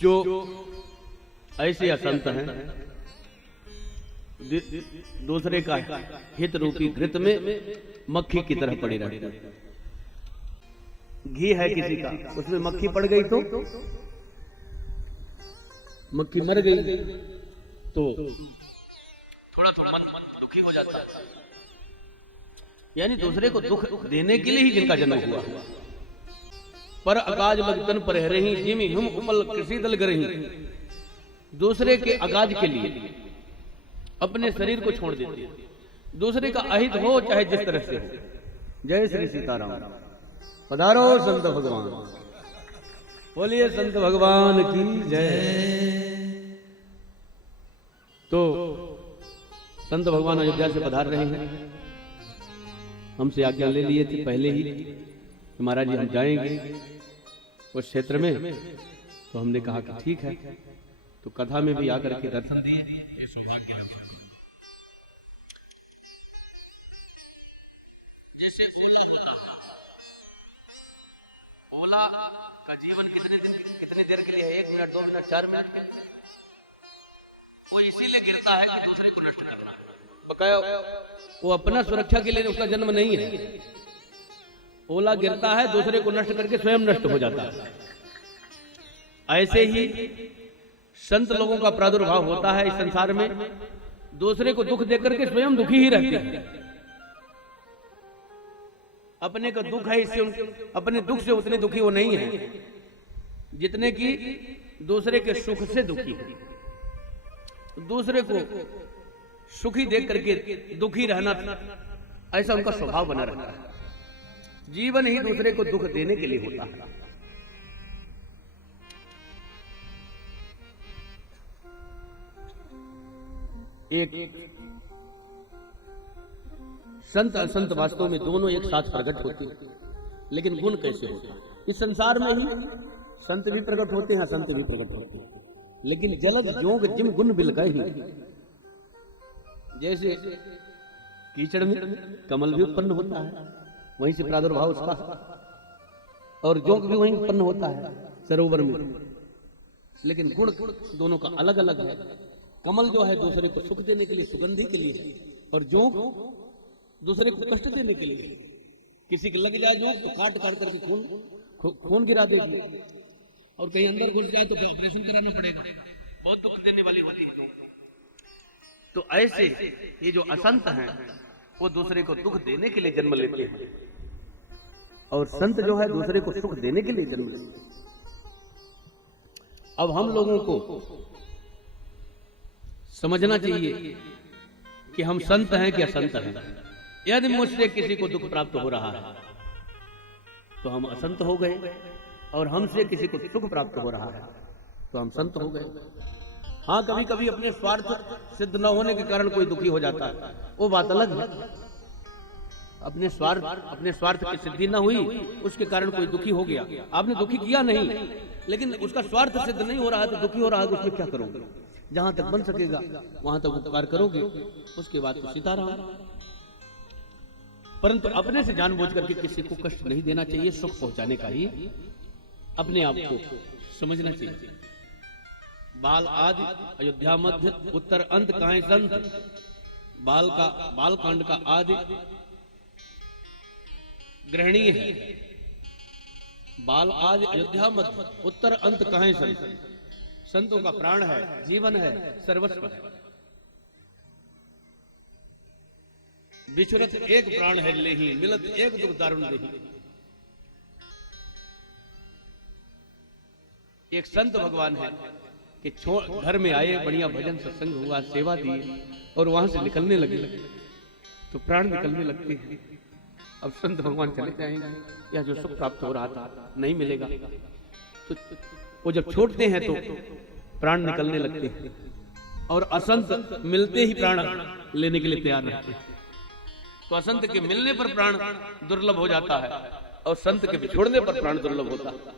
जो ऐसे असंत हैं, दूसरे का हित रूपी घृत में मक्खी की तरह पड़ी रहती है। घी है किसी का, उसमें मक्खी पड़ गई तो मक्खी मर गई तो थोड़ा तो मन दुखी हो जाता है। यानी दूसरे को दुख देने के लिए ही जिनका जन्म हुआ। पर अगाज लगतन पर रही जिम हम उपल किसी दल गरही, दूसरे के अगाज के लिए अपने शरीर को छोड़ देते हैं। दूसरे का अहित हो चाहे जिस तरह से हो। जय श्री सीताराम। पधारो संत भगवान, बोलिए संत भगवान की जय। तो संत भगवान अयोध्या से पधार रहे हैं। हमसे आज्ञा ले लिए थे पहले ही कि महाराज जी हम जाएंगे उस क्षेत्र में। तो हमने कहा कि ठीक है। तो कथा में भी आकर के दर्शन दिए। जैसे ओला का जीवन कितने देर के लिए है? 1 मिनट, 2 मिनट, 4 मिनट। वो इसीलिए गिरता है कि दूसरे को नष्ट करना। वो अपना सुरक्षा के लिए उसका जन्म नहीं है। ओला गिरता है, दूसरे को नष्ट करके स्वयं नष्ट हो जाता है। ऐसे ही संत लोगों का प्रादुर्भाव होता है इस संसार में। दूसरे को दुख देकर के स्वयं दुखी ही रहते हैं। अपने को दुख है, इससे अपने दुख से उतने दुखी वो नहीं है जितने कि दूसरे के सुख से दुखी है। दूसरे को सुखी देख करके दुखी रहना, ऐसा उनका स्वभाव बना रहता है। जीवन ही दूसरे को दुख देने के लिए होता है। एक संत असंत वास्तव में दोनों एक साथ प्रकट होते हैं, लेकिन गुण कैसे होता है? इस संसार में ही संत भी प्रकट होते हैं, असंत भी प्रकट होते हैं, लेकिन जलद जोग जिम गुण बिलकहि। जैसे कीचड़ में कमल भी उत्पन्न होता है, वहीं से प्रादुर्भाव उसका, और जोग भी वहीं उत्पन्न होता है सरोवर में। लेकिन गुण दोनों का अलग अलग है। कमल जो है दूसरे को सुख देने के लिए, सुगंधि के लिए, और जोग दूसरे को कष्ट देने के लिए। किसी के लग जाए जोग तो काट काट करके खून गिरा देगी, और कहीं अंदर घुस जाए तो फिर ऑपरेशन कराना पड़ेगा। बहुत दुख देने वाली होती है। तो ऐसे ये जो असंत हैं वो दूसरे को दुख देने के लिए जन्म लेते हैं, और संत जो है दूसरे को सुख देने के लिए जन्म लेते हैं। अब हम लोगों को समझना चाहिए कि हम संत हैं कि असंत हैं। यदि मुझसे किसी को दुख प्राप्त हो रहा है तो हम असंत हो गए, और हमसे किसी को सुख प्राप्त हो रहा है तो हम संत हो गए। हाँ, कभी कभी अपने स्वार्थ सिद्ध न होने के कारण कोई दुखी हो जाता है, वो बात अलग है। अपने स्वार्थ की सिद्धि न हुई, उसके कारण कोई दुखी हो गया। आपने दुखी किया नहीं, लेकिन उसका स्वार्थ सिद्ध नहीं हो रहा है तो दुखी हो रहा है, तो उसमें क्या करोगे? जहां तक बन सकेगा वहां तक उपकार करोगे, उसके बाद तो सीताराम। परंतु अपने से जानबूझ करके किसी को कष्ट नहीं देना चाहिए। सुख पहुंचाने का ही अपने आप को समझना चाहिए। बाल आदि अयोध्या मध्य उत्तर अंत काहे संत, बाल कांड का आदि ग्रहणीय है। बाल आदि अयोध्या मध्य उत्तर अंत काहे संत। संतों का प्राण है, जीवन है, सर्वस्व है। बिछुरत एक प्राण है लेहि, मिलत एक दुख दारुण देहि। एक संत भगवान है कि घर में आए, बढ़िया भजन सत्संग हुआ, सेवा दी, और वहां से निकलने लगे तो प्राण निकलने लगते हैं। अब संत भगवान चले जाएंगे, या जो सुख प्राप्त हो रहा था नहीं मिलेगा, तो वो जब छोड़ते हैं तो प्राण निकलने लगते हैं। और असंत मिलते ही प्राण लेने के लिए तैयार रहते हैं। तो असंत के मिलने पर प्राण दुर्लभ हो जाता है, और संत के बिछोड़ने पर प्राण दुर्लभ होता है।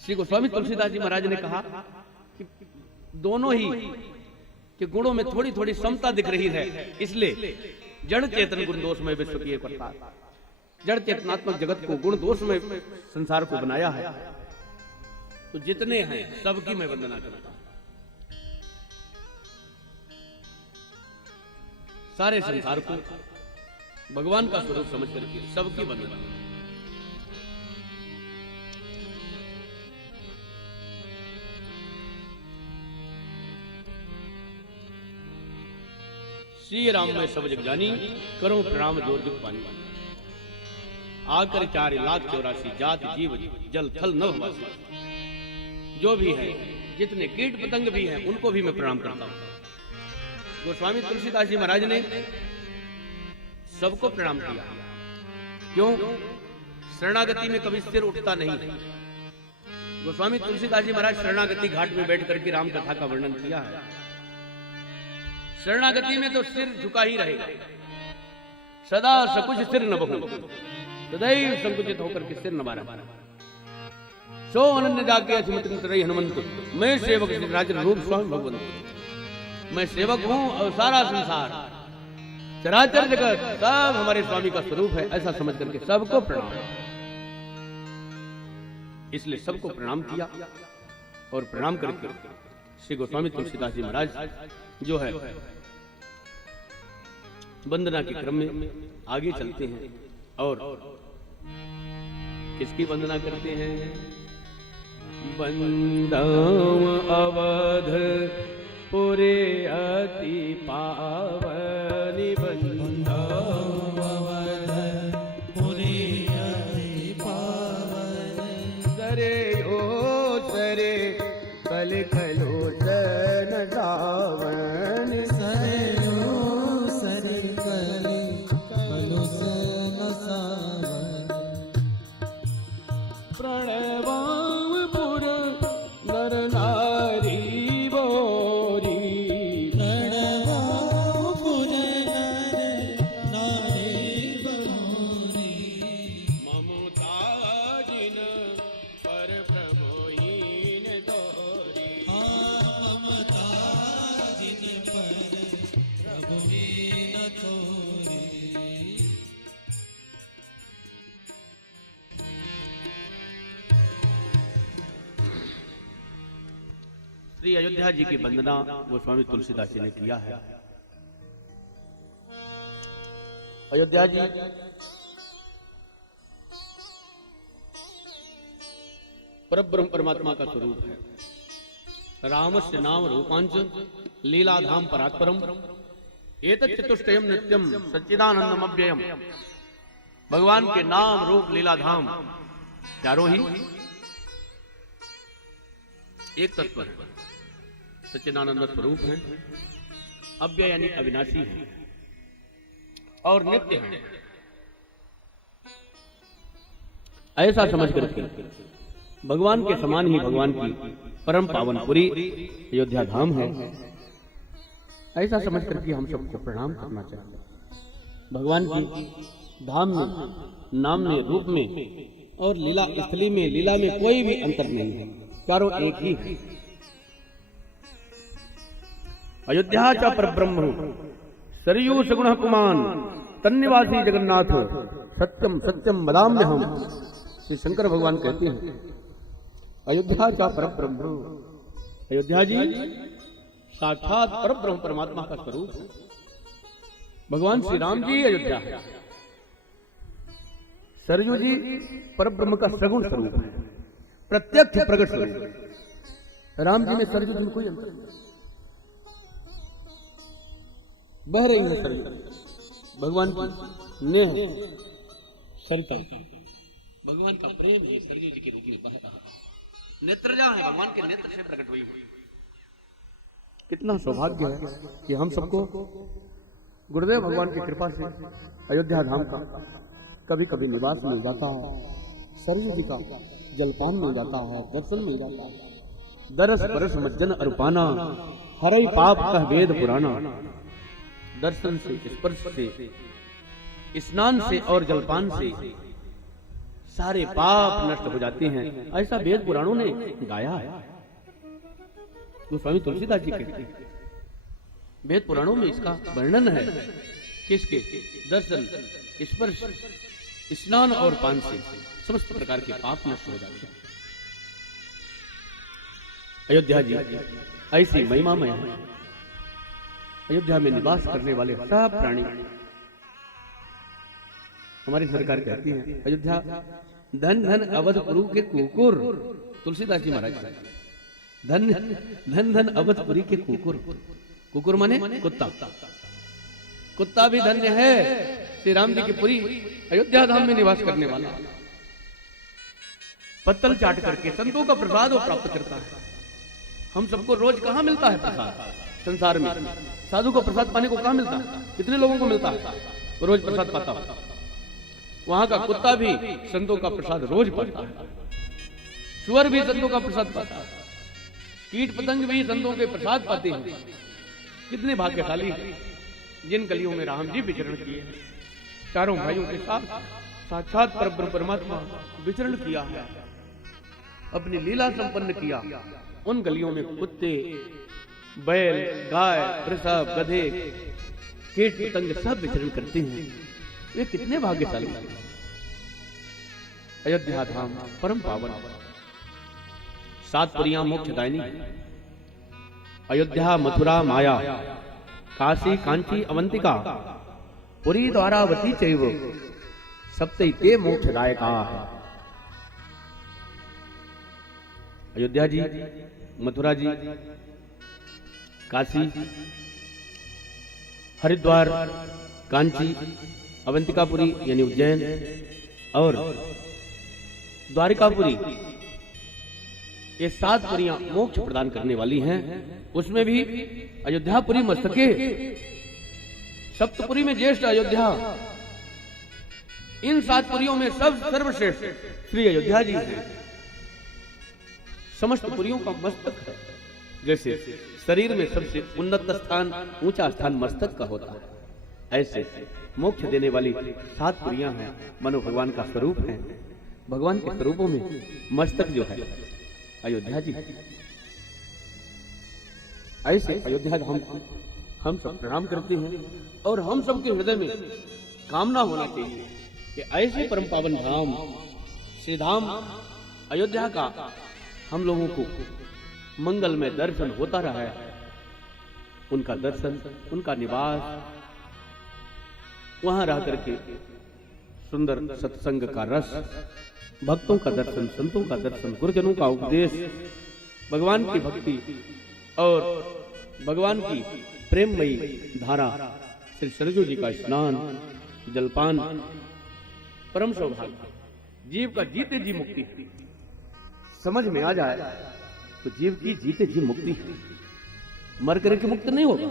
श्री गोस्वामी तुलसीदास जी महाराज ने कहा कि दोनों ही के गुणों में थोड़ी थोड़ी समता दिख रही है, इसलिए जड़ चेतन गुण दोष में विश्व की करता। जड़ चेतनात्मक जगत को गुण दोष में संसार को बनाया है। तो जितने हैं सबकी मैं वंदना करता हूं। सारे संसार को भगवान का स्वरूप समझ करके सबकी वंदना। श्री राम में सब जग जानी, करो प्रणाम जोर दुख पानी। आकर 4,84,000 जात जीव जल थल नभवासी। जो भी है, जितने कीट पतंग भी हैं, उनको भी मैं प्रणाम करता हूं। गोस्वामी तुलसीदास जी महाराज ने सबको प्रणाम किया। क्यों? शरणागति में कभी सिर उठता नहीं है। गोस्वामी तुलसीदास जी महाराज शरणागति घाट में बैठ करके राम कथा का वर्णन किया है। शरणागति में तो सिर झुका ही रहेगा, सदा सकुच सिर न बहू, सदैव संकुचित होकर के सिर न मारा। सो अनन्य जाके अचिंत रही हनुमंत, मैं सेवक राज रूप स्वामी भगवंत। मैं सेवक हूं और सारा संसार चराचर जगत सब हमारे स्वामी का स्वरूप है, ऐसा समझ करके सबको प्रणाम। इसलिए सबको प्रणाम किया और प्रणाम करके श्री गोस्वामी तुलसीदास जी महाराज जो है वंदना के क्रम में आगे चलते हैं और किसकी वंदना करते हैं? वंदम अवध पुरे अति पावनी, वंदम अवध पुरे अति पावनी। सरे ओ सरे कल खलो सन रावण, सरे ओ सरे कल खलो सन सावन। प्रणवामपुर नर नारी बोरी, प्रणवामपुर नर नारी बोरी। ममता जिन पर प्रभुहीन दोरी, ममता जिन पर प्रभुहीन दोरी। श्री अयोध्या जी की वंदना गोस्वामी तुलसीदास जी ने किया है। अयोध्या जी परब्रह्म परमात्मा का स्वरूप है। रामस्य नाम रूपांच लीलाधाम परात्परम, एतत् चतुष्टयम नित्यम सच्चिदानंदम अव्ययम। भगवान के नाम रूप लीलाधाम चारों ही एक तत्व है, सच्चिदानंद स्वरूप है, अव्यय यानी अविनाशी है और नित्य है। ऐसा समझ करके भगवान के समान ही भगवान की परम पावनपुरी अयोध्या धाम है, ऐसा समझ करके हम सबको प्रणाम करना चाहिए। भगवान की धाम में, नाम में, रूप में और लीला स्थली में, लीला में कोई भी अंतर नहीं है, चारों एक ही है। अयोध्या च परब्रह्म सरयू सगुण कुमान तन्निवासी जगन्नाथ सत्यम सत्यम वदाम्यहम्। श्री शंकर भगवान कहते हैं अयोध्या च परब्रह्म, अयोध्या जी साक्षात परब्रह्म परमात्मा का स्वरूप है। भगवान श्री राम जी अयोध्या है, सरयू जी परब्रह्म का सगुण स्वरूप है, प्रत्यक्ष प्रकट स्वरूप। राम जी में सरयू जी में कोई अंतर नहीं, बह रही है सरयू, भगवान की नेह सरिता, भगवान का प्रेम है सरयू जी के रूप में बह रहा। नेत्रजा है, भगवान के नेत्र से प्रकट हुई। कितना सौभाग्य है कि हम सबको गुरुदेव भगवान की कृपा से अयोध्या धाम का कभी कभी निवास मिल जाता है, सरयू जी का जलपान मिल जाता है, दर्शन मिल जाता है। दरस परस मज्जन अरुपाना, हरई पाप कह वेद पुराना। दर्शन से, स्पर्श से, स्नान से और जलपान से सारे पाप नष्ट हो जाते हैं, ऐसा वेद पुराणों ने गाया है। गोस्वामी तुलसीदास जी कहते हैं वेद पुराणों में इसका वर्णन है। किसके? दर्शन, स्पर्श, स्नान और पान से समस्त प्रकार के पाप नष्ट हो जाते हैं। अयोध्या जी ऐसी महिमामय है। अयोध्या में निवास करने वाले सब प्राणी, हमारी सरकार कहती है अयोध्या धन धन अवधपुरी के कुकुर। तुलसीदास जी महाराज, धन धन धन अवधपुरी के कुकुर। कुकुर माने कुत्ता, कुत्ता भी धन्य है श्री राम जी की पुरी अयोध्या धाम में निवास करने वाला। पत्तल चाट करके संतों का प्रसाद वो प्राप्त करता है। हम सबको रोज कहाँ मिलता है प्रसाद? संसार में साधु को प्रसाद पाने को कहाँ मिलता है? कितने लोगों को मिलता है रोज प्रसाद पाता है? वहां का कुत्ता भी संतों का प्रसाद रोज पाता है, सुअर भी संतों का प्रसाद पाता है, कीट पतंग भी संतों के प्रसाद पाते हैं। कितने भाग्यशाली जिन गलियों में राम जी विचरण किए, चारों भाइयों के साथ साक्षात परब्रह्म परमात्मा विचरण किया, अपनी लीला संपन्न किया। उन गलियों में कुत्ते, बैल, गाय, वृषभ, गधे, कीट पतंग सब विचरण करते हैं। वे कितने भाग्यशाली। अयोध्या धाम परम पावन, सात पुरियां मोक्षदायिनी। अयोध्या, मथुरा, माया, काशी, कांची, अवंतिका, पुरी, द्वारावती चैव सप्तैते मोक्षदायका है। अयोध्या जी, मथुरा जी, काशी, हरिद्वार, कांची, अवंतिकापुरी यानी उज्जैन और द्वारिकापुरी, ये सात पुरियां मोक्ष प्रदान करने वाली हैं। उसमें भी अयोध्यापुरी मस्तके, सप्तपुरी में ज्येष्ठ अयोध्या। इन सात पुरियों में सब सर्वश्रेष्ठ श्री अयोध्या जी हैं। समस्त पुरियों का मस्तक है। जैसे शरीर में सबसे उन्नत स्थान, ऊंचा स्थान मस्तक का होता है, ऐसे मोक्ष देने वाली सात पुरियां हैं, मनो भगवान का स्वरूप है। भगवान के स्वरूपों में मस्तक जो है अयोध्या जी। ऐसे अयोध्या धाम हम सब प्रणाम करते हैं और हम सबके हृदय में कामना होना चाहिए कि ऐसे परम पावन धाम श्री धाम अयोध्या का हम लोगों को मंगलमय दर्शन होता रहा है। उनका दर्शन, उनका निवास, वहां रह करके सुंदर सत्संग का रस, भक्तों का दर्शन, संतों का दर्शन, गुरुजनों का उपदेश, भगवान की भक्ति और भगवान की प्रेममयी धारा, श्री सरजू जी का स्नान, जलपान, परम सौभाग्य। जीव का जीते जी मुक्ति समझ में आ जाए तो जीव की जीते जी मुक्ति है, मर करके मुक्त नहीं होगा।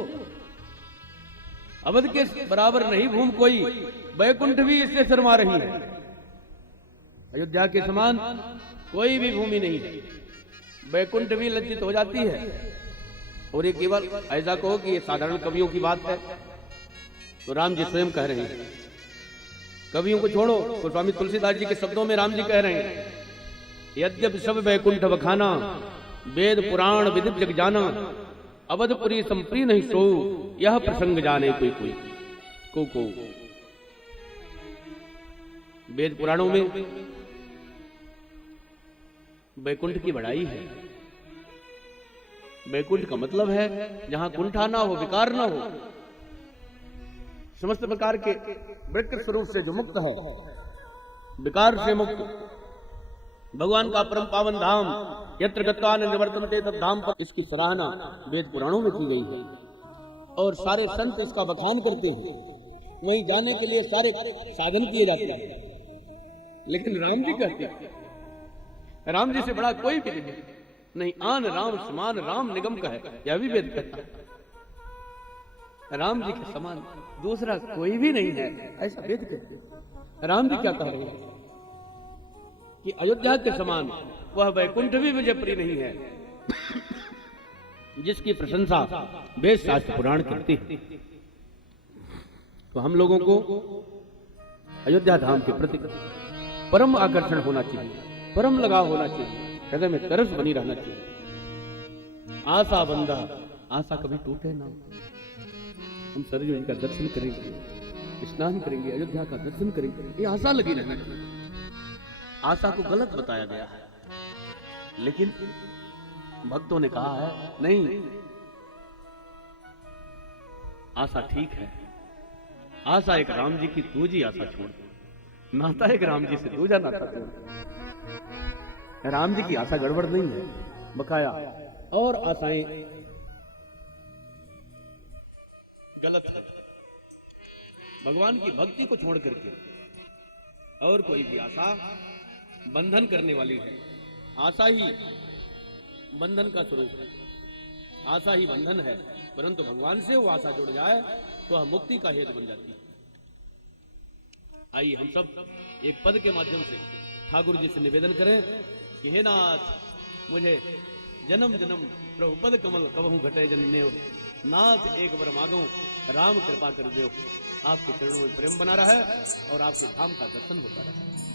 अवध के बराबर नहीं भूमि कोई, बैकुंठ भी इससे शर्मा रही है। अयोध्या के समान कोई भी भूमि नहीं है। बैकुंठ भी लज्जित हो जाती है। और ये केवल ऐसा कहो कि ये साधारण कवियों की बात है, तो राम जी स्वयं कह रहे हैं। कवियों को छोड़ो तो स्वामी तुलसीदास जी के शब्दों में राम जी कह रहे हैं, यद्यपि सब बैकुंठ बखाना, वेद पुराण विदित जग जाना, अवधपुरी संप्री नहीं सो, यह प्रसंग जाने कोई कोई को। वेद पुराणों में बैकुंठ की बढ़ाई है। बैकुंठ का मतलब है जहां कुंठा ना हो, विकार ना हो, समस्त प्रकार के वृक्ष स्वरूप से जो मुक्त है, विकार से मुक्त, भगवान का परम पावन धाम, यत्र गत्वा न निवर्तन्ते तद् धाम पर, इसकी सराहना वेद पुराणों में की गई है और सारे संत इसका बखान करते हैं। वहीं जाने के लिए सारे साधन किए जाते हैं। लेकिन राम जी कहते हैं, राम जी से बड़ा कोई भी नहीं, आन राम समान राम निगम का है, यह भी वेद कहता है। राम जी के समान दूसरा कोई भी नहीं है, ऐसा वेद कहते हैं। राम जी क्या कह रहे हैं कि अयोध्या के समान वह वैकुंठ भी विजयप्रिय नहीं है, जिसकी प्रशंसा वेद शास्त्र पुराण करते हैं। तो हम लोगों को अयोध्या धाम के प्रति परम आकर्षण होना चाहिए, परम लगाव होना चाहिए, हृदय में तरस बनी रहना चाहिए। आशा बंदा, आशा कभी टूटे ना। हम सरयू जी का दर्शन करेंगे, स्नान करेंगे, अयोध्या का दर्शन करेंगे, ये आशा लगी रहना चाहिए। आशा को गलत बताया गया है, लेकिन भक्तों ने कहा है नहीं, आशा ठीक है, आशा एक राम जी की, दूजी आशा छोड़, नाता एक राम जी से, दूजा नाता छोड़। राम जी की आशा गड़बड़ नहीं है, बकाया और आशाएं गलत है। भगवान की भक्ति को छोड़ करके और कोई भी आशा बंधन करने वाली है। आशा ही बंधन का स्वरूप है, आशा ही बंधन है, परंतु भगवान से वो आशा जुड़ जाए तो वह मुक्ति का हेतु बन जाती है। आइए हम सब एक पद के माध्यम से ठाकुर जी से निवेदन करें कि हे नाथ, मुझे जन्म जन्म प्रभु पद कमल कबहू घटे जन्मेव, नाथ एक बर मांगो राम कृपा कर दो। आपके चरणों में प्रेम बना रहा है और आपके धाम का दर्शन होता रहे।